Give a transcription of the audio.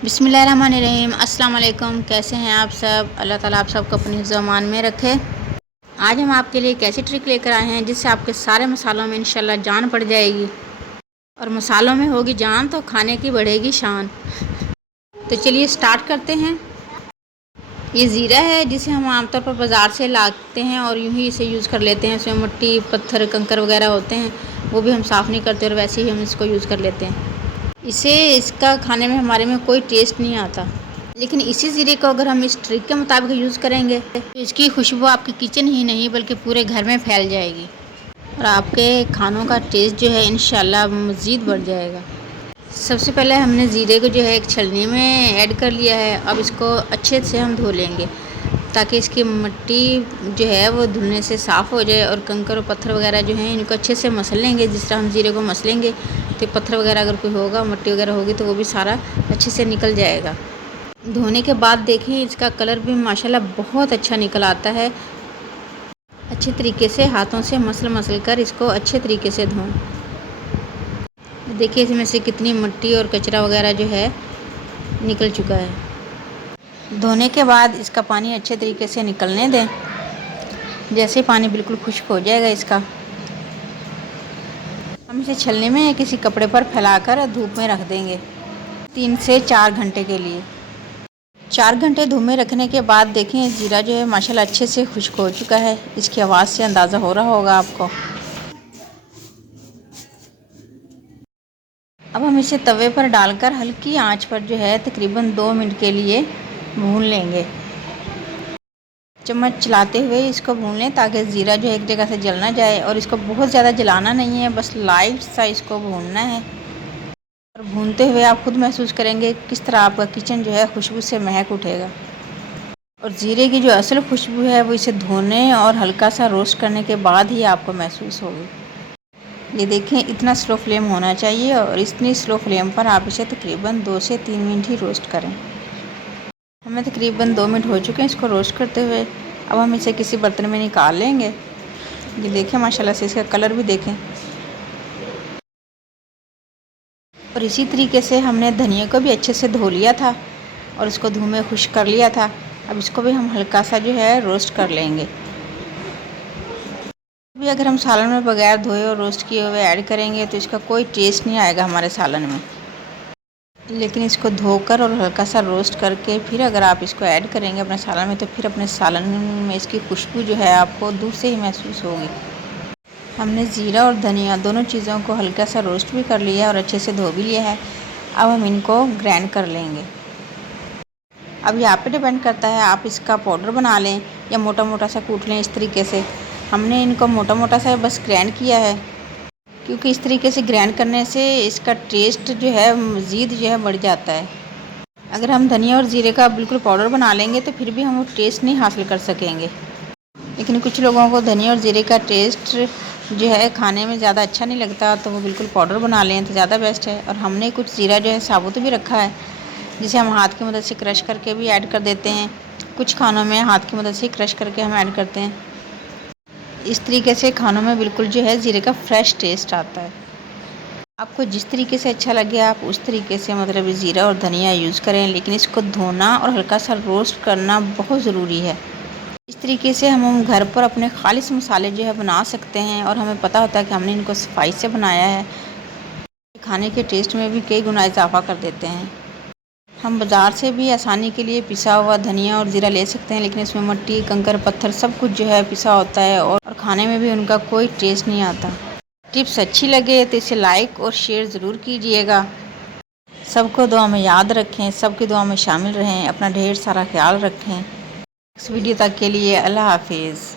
बिस्मिल्लाहिर्रहमानिर्रहीम। अस्सलाम वालेकुम। कैसे हैं आप सब? अल्लाह ताला आप सबको अपनी हिफ्ज़-ओ-अमान में रखे। आज हम आपके लिए एक ऐसी ट्रिक लेकर आए हैं जिससे आपके सारे मसालों में इंशाल्लाह जान पड़ जाएगी, और मसालों में होगी जान तो खाने की बढ़ेगी शान। तो चलिए स्टार्ट करते हैं। ये ज़ीरा है जिसे हम आमतौर पर बाज़ार से लाते हैं और यूँ ही इसे यूज़ कर लेते हैं। इसमें मिट्टी, पत्थर, कंकर वगैरह होते हैं, वो भी हम साफ़ नहीं करते और वैसे ही हम इसको यूज़ कर लेते हैं। इसका खाने में हमारे में कोई टेस्ट नहीं आता। लेकिन इसी ज़ीरे को अगर हम इस ट्रिक के मुताबिक यूज़ करेंगे तो इसकी खुशबू आपके किचन ही नहीं बल्कि पूरे घर में फैल जाएगी और आपके खानों का टेस्ट जो है इंशाल्लाह मज़ीद बढ़ जाएगा। सबसे पहले हमने ज़ीरे को जो है एक छलनी में ऐड कर लिया है। अब इसको अच्छे से हम धो लेंगे ताकि इसकी मिट्टी जो है वो धुलने से साफ़ हो जाए, और कंकर और पत्थर वगैरह जो हैं इनको अच्छे से मसल लेंगे। जिस तरह हम ज़ीरे को मसलेंगे तो पत्थर वगैरह अगर कोई होगा, मिट्टी वगैरह होगी तो वो भी सारा अच्छे से निकल जाएगा। धोने के बाद देखें इसका कलर भी माशाल्लाह बहुत अच्छा निकल आता है। अच्छे तरीके से हाथों से मसल कर इसको अच्छे तरीके से धोएं। देखिए इसमें से कितनी मिट्टी और कचरा वगैरह जो है निकल चुका है। धोने के बाद इसका पानी अच्छे तरीके से निकलने दें। जैसे पानी बिल्कुल खुश्क हो जाएगा इसका, हम इसे छलने में या किसी कपड़े पर फैलाकर धूप में रख देंगे 3 से 4 घंटे के लिए। 4 घंटे धूप में रखने के बाद देखें ज़ीरा जो है माशाल्लाह अच्छे से खुश्क हो चुका है। इसकी आवाज़ से अंदाज़ा हो रहा होगा आपको। अब हम इसे तवे पर डालकर हल्की आंच पर जो है तकरीबन 2 मिनट के लिए भून लेंगे। चम्मच चलाते हुए इसको भून लें ताकि ज़ीरा जो है एक जगह से जल ना जाए, और इसको बहुत ज़्यादा जलाना नहीं है, बस लाइट सा इसको भूनना है। और भूनते हुए आप खुद महसूस करेंगे किस तरह आपका किचन जो है खुशबू से महक उठेगा। और ज़ीरे की जो असल खुशबू है वो इसे धोने और हल्का सा रोस्ट करने के बाद ही आपको महसूस होगी। ये देखें इतना स्लो फ्लेम होना चाहिए, और इतनी स्लो फ्लेम पर आप इसे तकरीबन 2 से 3 मिनट ही रोस्ट करें। हमें तकरीबन 2 मिनट हो चुके हैं इसको रोस्ट करते हुए। अब हम इसे किसी बर्तन में निकाल लेंगे। ये देखें माशाल्लाह से इसका कलर भी देखें। और इसी तरीके से हमने धनिया को भी अच्छे से धो लिया था और इसको धूप में खुश्क कर लिया था। अब इसको भी हम हल्का सा जो है रोस्ट कर लेंगे। अभी अगर हम सालन में बगैर धोए और रोस्ट किए हुए ऐड करेंगे तो इसका कोई टेस्ट नहीं आएगा हमारे सालन में। लेकिन इसको धोकर और हल्का सा रोस्ट करके फिर अगर आप इसको ऐड करेंगे अपने सालन में, तो फिर अपने सालन में इसकी खुशबू जो है आपको दूर से ही महसूस होगी। हमने ज़ीरा और धनिया दोनों चीज़ों को हल्का सा रोस्ट भी कर लिया है और अच्छे से धो भी लिया है। अब हम इनको ग्राइंड कर लेंगे। अब ये आप पे डिपेंड करता है, आप इसका पाउडर बना लें या मोटा मोटा सा कूट लें इस तरीके से। हमने इनको मोटा मोटा सा बस ग्राइंड किया है, क्योंकि इस तरीके से ग्राइंड करने से इसका टेस्ट जो है मज़ीद जो है बढ़ जाता है। अगर हम धनिया और ज़ीरे का बिल्कुल पाउडर बना लेंगे तो फिर भी हम वो टेस्ट नहीं हासिल कर सकेंगे। लेकिन कुछ लोगों को धनिया और ज़ीरे का टेस्ट जो है खाने में ज़्यादा अच्छा नहीं लगता, तो वो बिल्कुल पाउडर बना लें तो ज़्यादा बेस्ट है। और हमने कुछ ज़ीरा जो है साबुत भी रखा है, जिसे हम हाथ की मदद से क्रश करके भी ऐड कर देते हैं। कुछ खानों में हाथ की मदद से क्रश करके हम ऐड करते हैं। इस तरीके से खानों में बिल्कुल जो है ज़ीरे का फ्रेश टेस्ट आता है। आपको जिस तरीके से अच्छा लगे आप उस तरीके से मतलब ज़ीरा और धनिया यूज़ करें, लेकिन इसको धोना और हल्का सा रोस्ट करना बहुत ज़रूरी है। इस तरीके से हम घर पर अपने खालिस मसाले जो है बना सकते हैं, और हमें पता होता है कि हमने इनको सफाई से बनाया है। खाने के टेस्ट में भी कई गुना इजाफा कर देते हैं। हम बाज़ार से भी आसानी के लिए पिसा हुआ धनिया और ज़ीरा ले सकते हैं, लेकिन इसमें मिट्टी, कंकर, पत्थर सब कुछ जो है पिसा होता है, और खाने में भी उनका कोई टेस्ट नहीं आता। टिप्स अच्छी लगे तो इसे लाइक और शेयर ज़रूर कीजिएगा। सबको दुआ में याद रखें, सबकी दुआ में शामिल रहें। अपना ढेर सारा ख्याल रखें। इस वीडियो तक के लिए अल्लाह हाफिज़।